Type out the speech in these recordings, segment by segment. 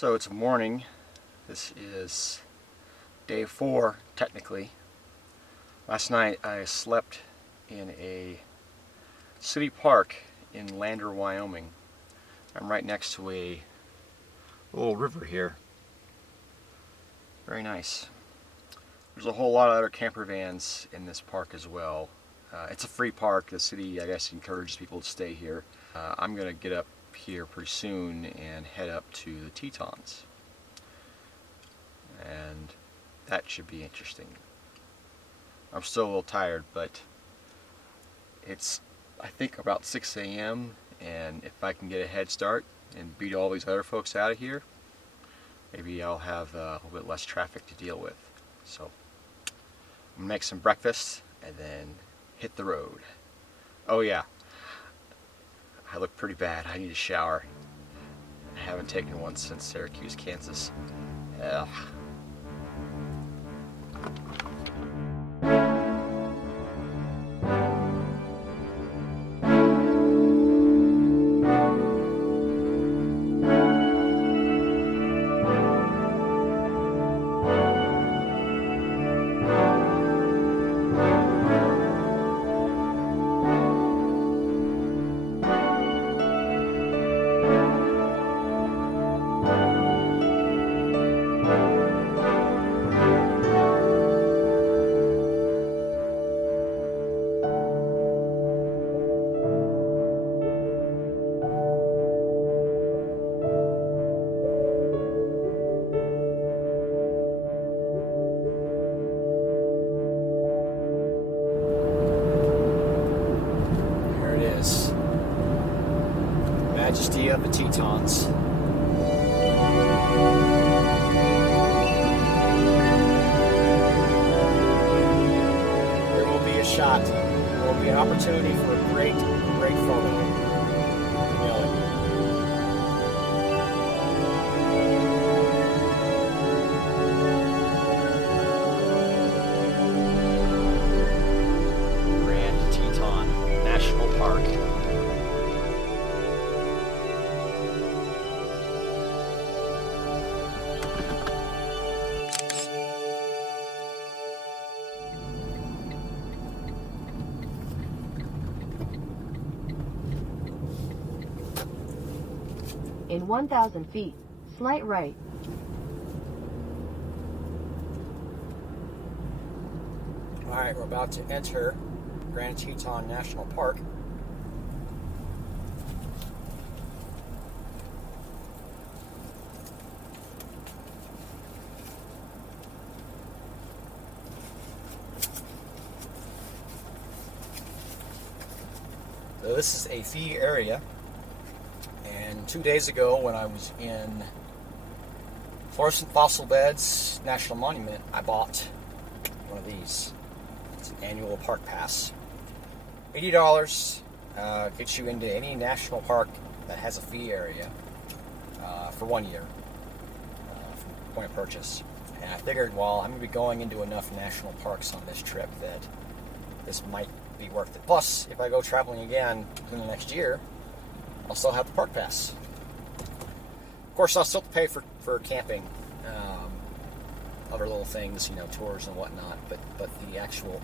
So it's morning. This is day 4, technically. Last night I slept in a city park in Lander, Wyoming. I'm right next to a little river here. Very nice. There's a whole lot of other camper vans in this park as well. It's a free park. The city, I guess, encourages people to stay here. I'm going to get up here pretty soon and head up to the Tetons. And that should be interesting. I'm still a little tired, but it's, I think, about 6 a.m. and if I can get a head start and beat all these other folks out of here, maybe I'll have a little bit less traffic to deal with. So I'm gonna make some breakfast and then hit the road. Oh yeah, I look pretty bad. I need a shower. I haven't taken one since Syracuse, Kansas. Ugh. Majesty of the Tetons. There will be a shot. There will be an opportunity for a great photo. You know it. Grand Teton National Park. In 1,000 feet, slight right. Alright, we're about to enter Grand Teton National Park. So this is a fee area. And 2 days ago, when I was in Florissant Fossil Beds National Monument, I bought one of these. It's an annual park pass. $80 gets you into any national park that has a fee area for 1 year from point of purchase. And I figured, well, I'm going to be going into enough national parks on this trip that this might be worth it. Plus, if I go traveling again in the next year, I'll still have the park pass. Of course, I'll still pay for camping, other little things, you know, tours and whatnot, but the actual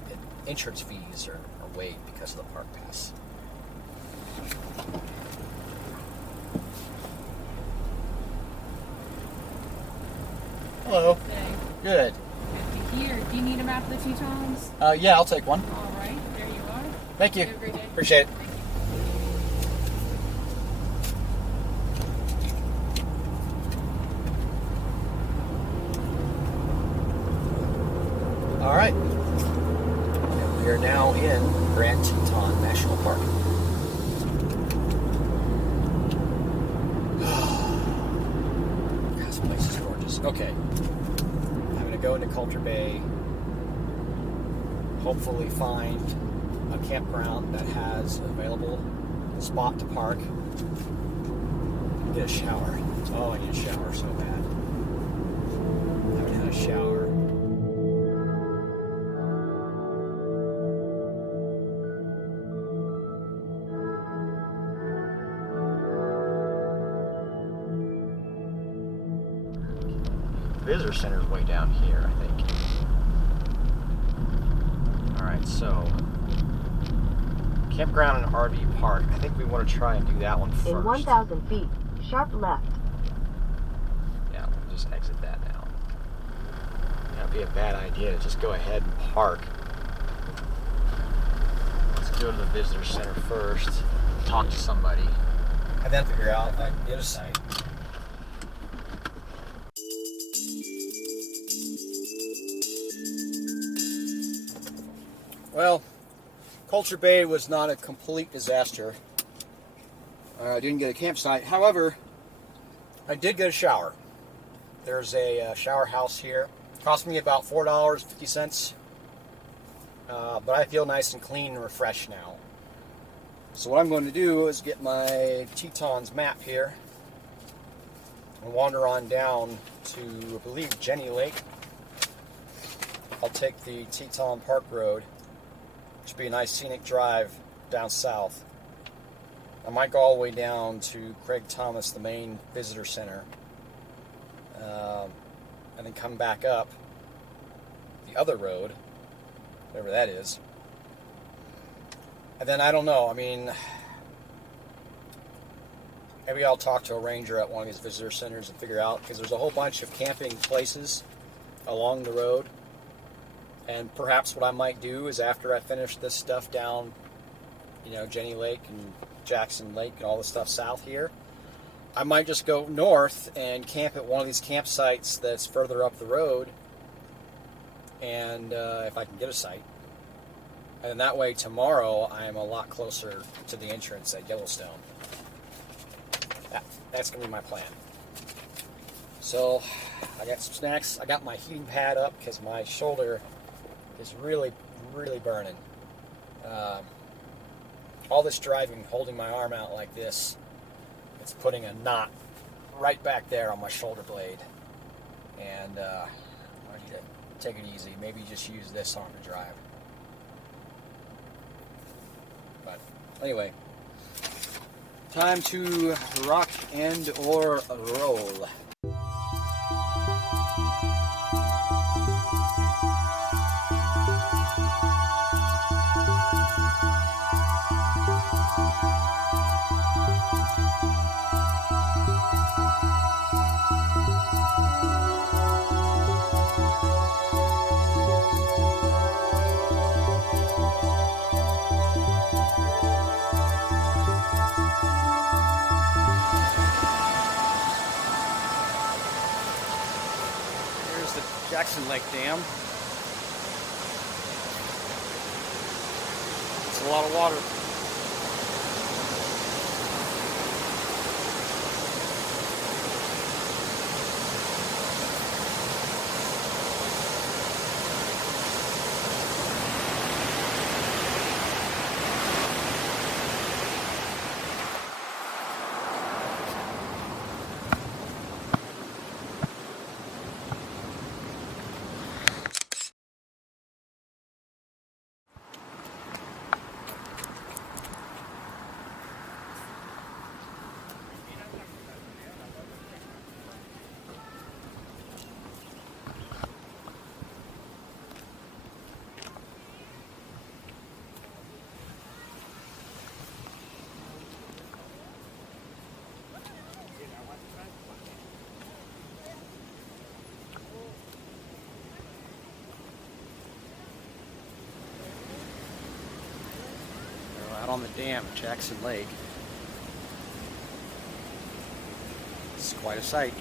insurance fees are waived because of the park pass. Hello. Today. Good. Here, do you need a map of the Tetons? Yeah, I'll take one. All right, there you are. Thank you. Have a great day. Appreciate it. All right, and we are now in Grand Teton National Park. This place is gorgeous. Okay, I'm going to go into Coulter Bay, hopefully find a campground that has an available spot to park, get a shower. Oh, I need a shower so bad. I haven't had a shower. visitor center is way down here, I think. Alright, so campground and RV park. I think we want to try and do that one first. In 1,000 feet, sharp left. Yeah, we'll just exit that now. That'd be a bad idea to just go ahead and park. Let's go to the visitor center first, talk to somebody, and then figure out if I can get a site. Well, Culture Bay was not a complete disaster. I didn't get a campsite. However, I did get a shower. There's a shower house here. It cost me about $4.50. But I feel nice and clean and refreshed now. So what I'm going to do is get my Tetons map here and wander on down to, I believe, Jenny Lake. I'll take the Teton Park Road, which would be a nice scenic drive down south. I might go all the way down to Craig Thomas, the main visitor center, and then come back up the other road, whatever that is. And then I don't know, I mean, maybe I'll talk to a ranger at one of these visitor centers and figure out, because there's a whole bunch of camping places along the road. And perhaps what I might do is after I finish this stuff down, Jenny Lake and Jackson Lake and all the stuff south here, I might just go north and camp at one of these campsites that's further up the road, and if I can get a site. And then that way tomorrow I'm a lot closer to the entrance at Yellowstone. That's going to be my plan. So I got some snacks. I got my heating pad up because my shoulder is really, really burning. All this driving, holding my arm out like this, it's putting a knot right back there on my shoulder blade. And I need to take it easy. Maybe just use this arm to drive. But anyway, time to rock and or roll. Jackson Lake Dam. It's a lot of water. Out on the dam at Jackson Lake. It's quite a sight.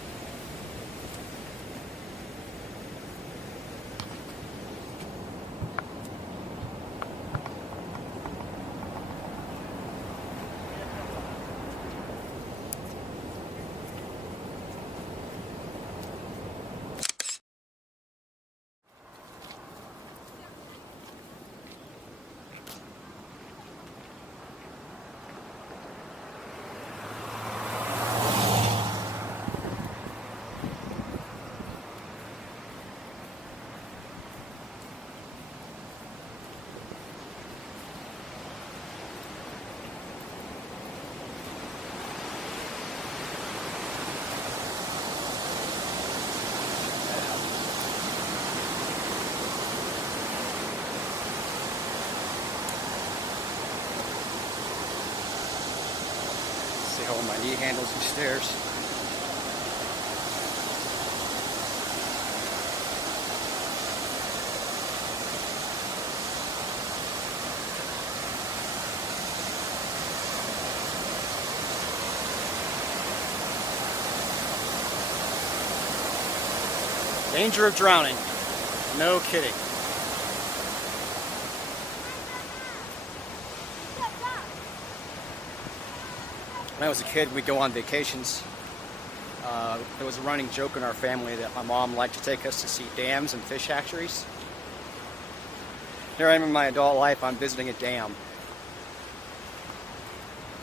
be holding my knee handles and stairs. Danger of drowning. No kidding. When I was a kid, we'd go on vacations. There was a running joke in our family that my mom liked to take us to see dams and fish hatcheries. Here I am in my adult life, I'm visiting a dam.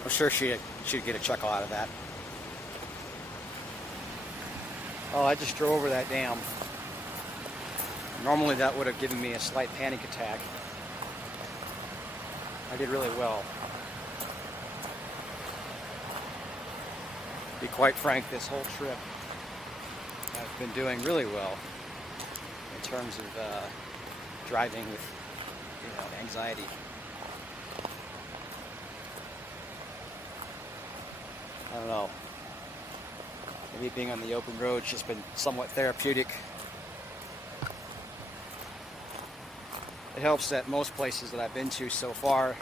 I'm sure she'd get a chuckle out of that. Oh, I just drove over that dam. Normally that would have given me a slight panic attack. I did really well. To be quite frank, this whole trip I've been doing really well in terms of driving with, anxiety. I don't know. Maybe being on the open road's just been somewhat therapeutic. It helps that most places that I've been to so far,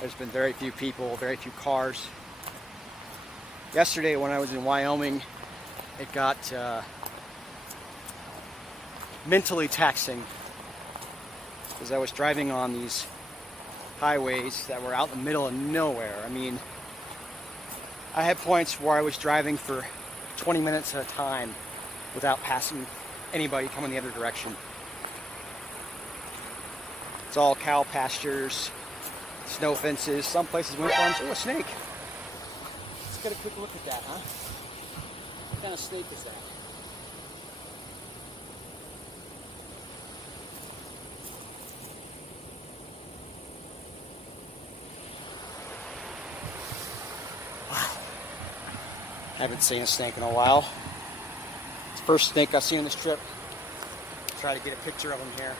there's been very few people, very few cars. Yesterday when I was in Wyoming, it got mentally taxing because I was driving on these highways that were out in the middle of nowhere. I mean, I had points where I was driving for 20 minutes at a time without passing anybody coming the other direction. It's all cow pastures, snow fences, some places wind farms. Oh, a snake. Let's get a quick look at that, huh? What kind of snake is that? Wow. Haven't seen a snake in a while. It's the first snake I've seen on this trip. Try to get a picture of him here.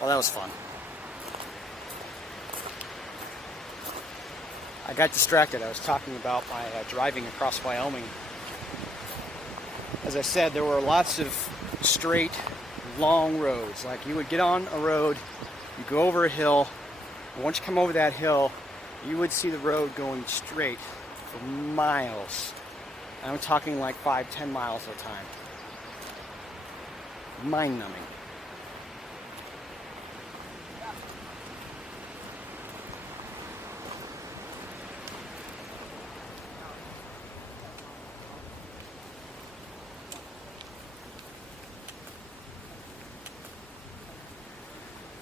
Well, that was fun. I got distracted. I was talking about my driving across Wyoming. As I said, there were lots of straight, long roads. Like you would get on a road, you go over a hill, and once you come over that hill, you would see the road going straight for miles. I'm talking like 5-10 miles at a time. Mind-numbing.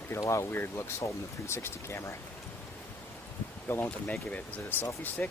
Get a lot of weird looks holding the 360 camera. Don't know what to make of it. Is it a selfie stick?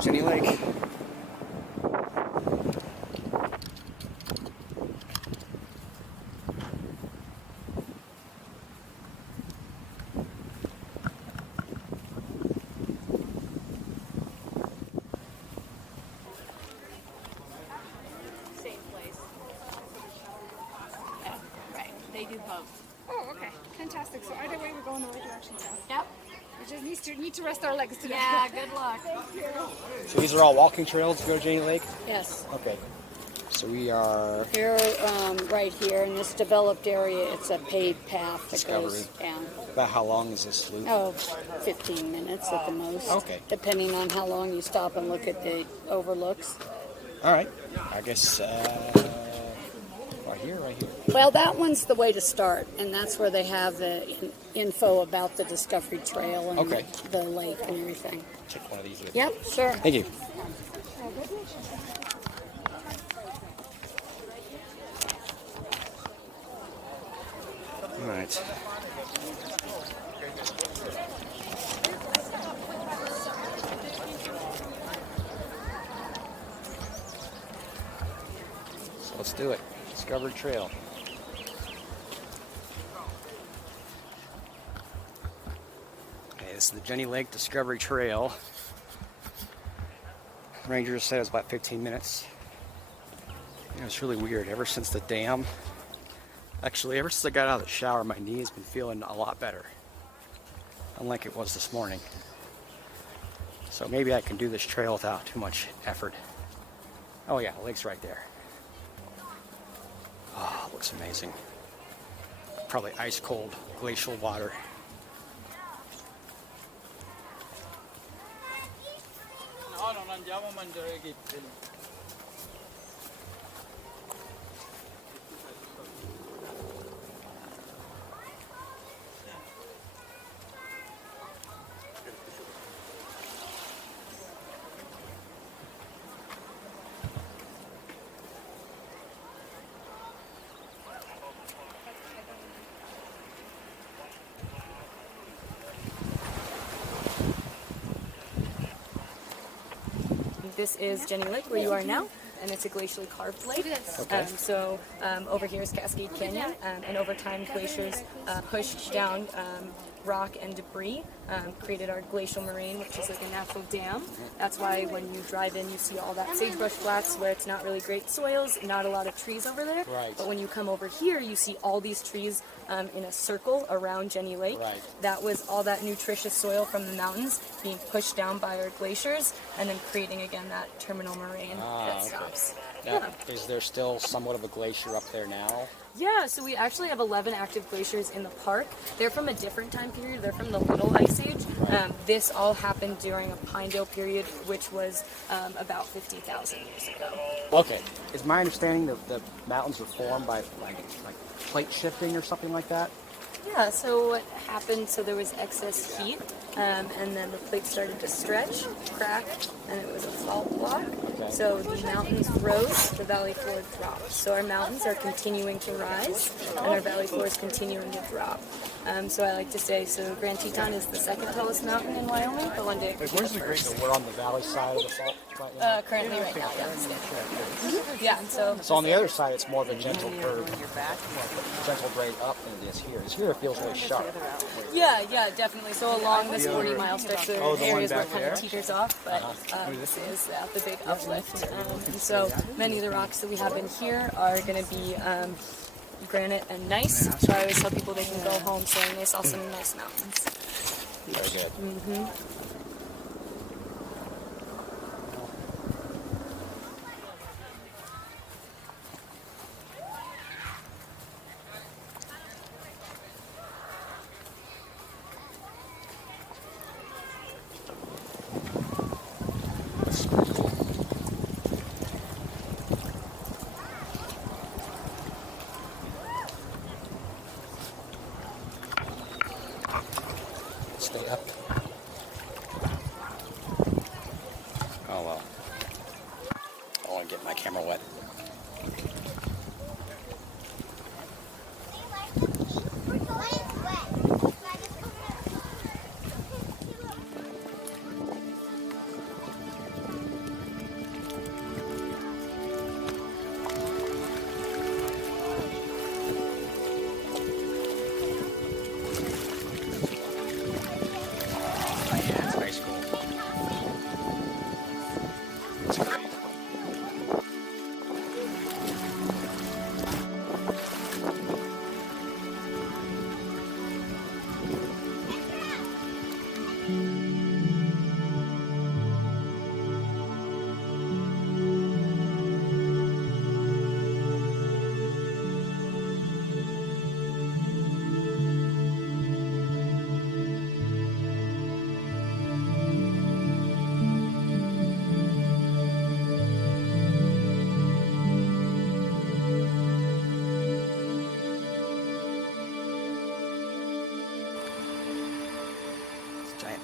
Jenny Lake. Same place. Yeah, right. They do both. Oh, okay. Fantastic. So either way, we're going the right direction now. Yep. We just need to rest our legs today. Yeah, good luck. Thank you. So these are all walking trails to go to Jenny Lake? Yes, Okay. So we are here, right here in this developed area, it's a paved path that goes Discovery. down. about how long is this loop? Oh, 15 minutes at the most. Okay. Depending on how long you stop and look at the overlooks. All right. I guess right here. Well, that one's the way to start, and that's where they have the info about the Discovery Trail and Okay. the lake and everything. Check one of these with Yep, sure. Thank you. All right. So let's do it. Discovery Trail. Okay, this is the Jenny Lake Discovery Trail. Rangers said it was about 15 minutes. You know, it's really weird. Ever since the dam, actually, ever since I got out of the shower, my knee has been feeling a lot better. Unlike it was this morning. So maybe I can do this trail without too much effort. Oh yeah, the lake's right there. Oh, it looks amazing. Probably ice cold glacial water. This is Jenny Lake, where you are now, and it's a glacially carved lake. Okay. Over here is Cascade Canyon, and over time glaciers pushed down rock and debris, created our glacial moraine, which is like a natural dam. That's why when you drive in, you see all that sagebrush flats where it's not really great soils, not a lot of trees over there. Right. But when you come over here, you see all these trees in a circle around Jenny Lake. Right. That was all that nutritious soil from the mountains being pushed down by our glaciers, and then creating again that terminal moraine that okay. stops. Now, is there still somewhat of a glacier up there now? Yeah, so we actually have 11 active glaciers in the park. They're from a different time period. They're from the Little Ice Age. This all happened during a Pinedale period, which was about 50,000 years ago. Okay. Is my understanding that the mountains were formed by like plate shifting or something like that? Yeah, so what happened, so there was excess heat, and then the plate started to stretch, crack, and it was a fault block. Okay. So the mountains rose, the valley floor dropped. So our mountains are continuing to rise, and our valley floor is continuing to drop. So I like to say, so Grand Teton is the second tallest mountain in Wyoming, but one day it could be the first. We're on the valley side of the fault right now. Currently right now, yeah. Yeah, so So on the other side, it's more of a gentle curve, gentle grade up than it is here. Here it feels really sharp. yeah, definitely. So along this 40-mile stretch, there are the one areas where back it kind there? of teeters off, but this is the big uplift. And so many of the rocks that we have in here are going to be granite and gneiss. So I always tell people they can go home saying they saw some nice mountains. Very good. Stay up. Oh well. I don't want to get my camera wet.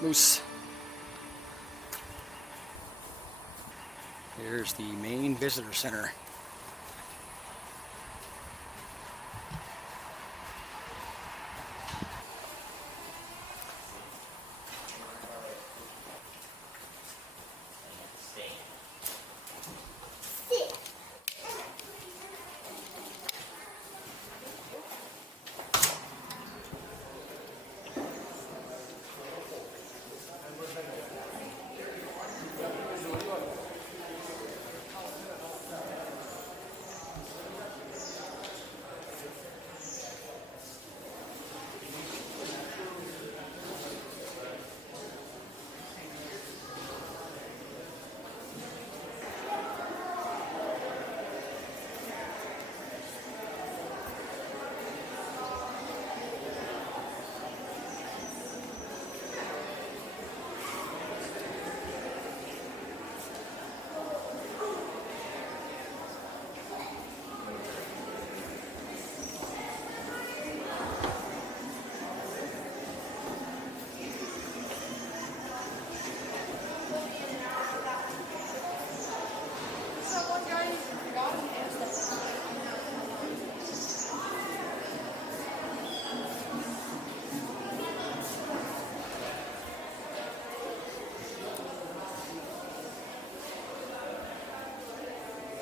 moose. Here's the main visitor center.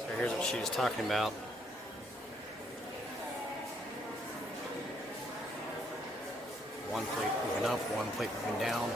So here's what she was talking about. One plate moving up, one plate moving down.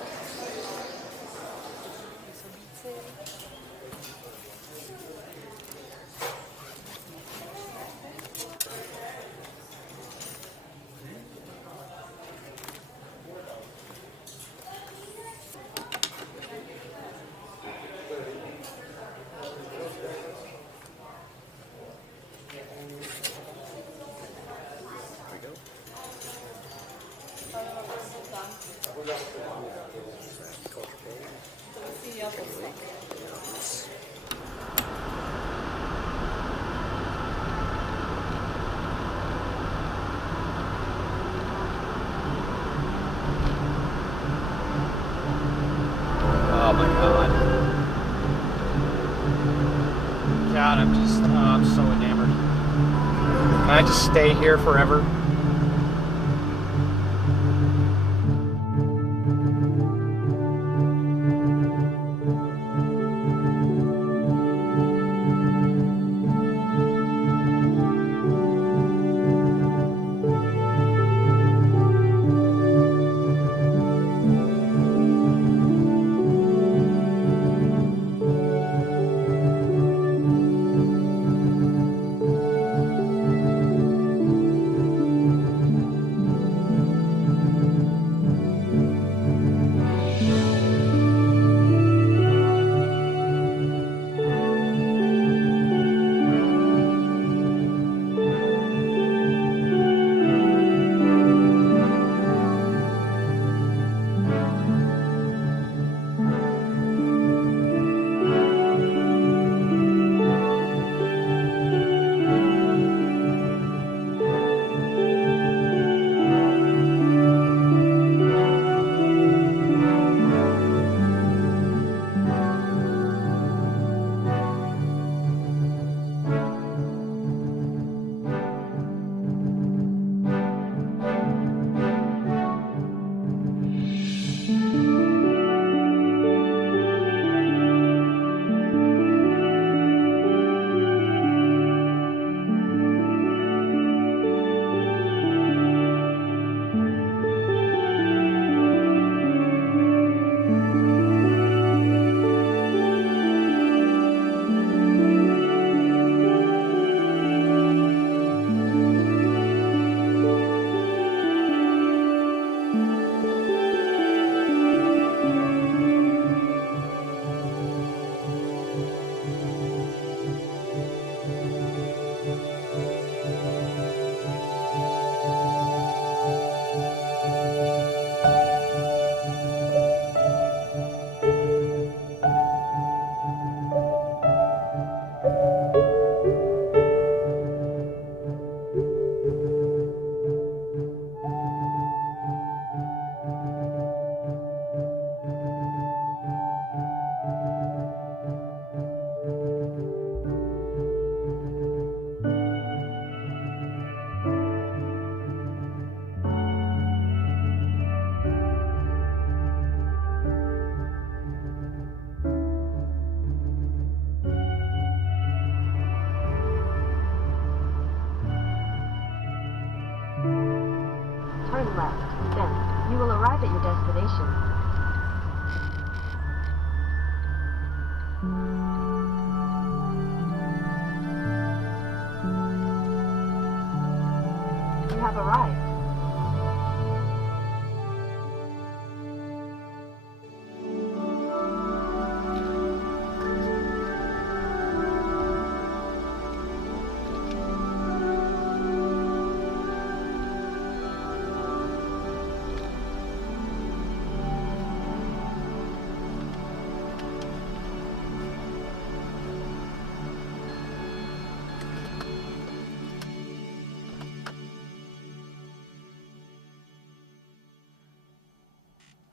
Oh my God. God, I'm so enamored. Can I just stay here forever? turn left. Then, you will arrive at your destination. You have arrived.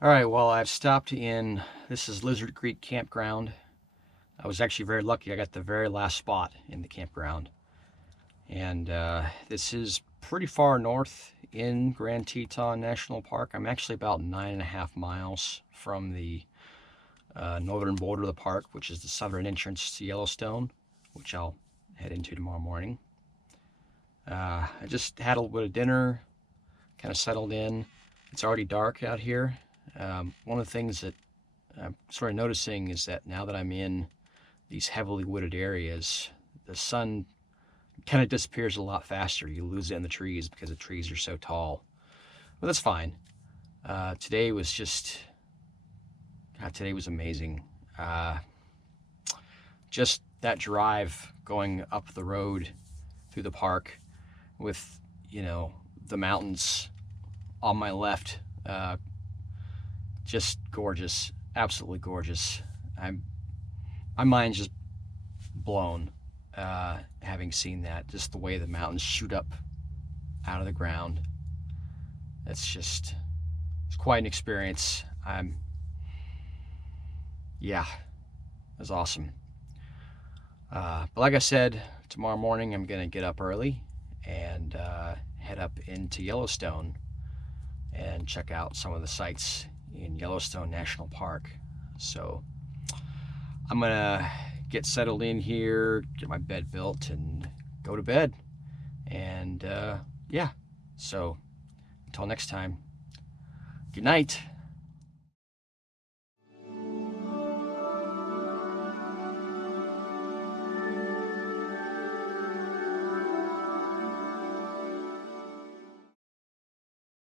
All right, well, I've stopped in, this is Lizard Creek Campground. I was actually very lucky. I got the very last spot in the campground. And this is pretty far north in Grand Teton National Park. I'm actually about 9.5 miles from the northern border of the park, which is the southern entrance to Yellowstone, which I'll head into tomorrow morning. I just had a little bit of dinner, kind of settled in. It's already dark out here. One of the things that I'm sort of noticing is that now that I'm in these heavily wooded areas, the sun kind of disappears a lot faster. You lose it in the trees because the trees are so tall. But that's fine. Today was just, God, today was amazing. Just that drive going up the road through the park with, you know, the mountains on my left, just gorgeous, absolutely gorgeous. My mind's just blown having seen that, just the way the mountains shoot up out of the ground. It's quite an experience. Yeah, it was awesome. But like I said, tomorrow morning I'm gonna get up early and head up into Yellowstone and check out some of the sites in Yellowstone National Park. So I'm gonna get settled in here, get my bed built, and go to bed. And yeah, so until next time, good night.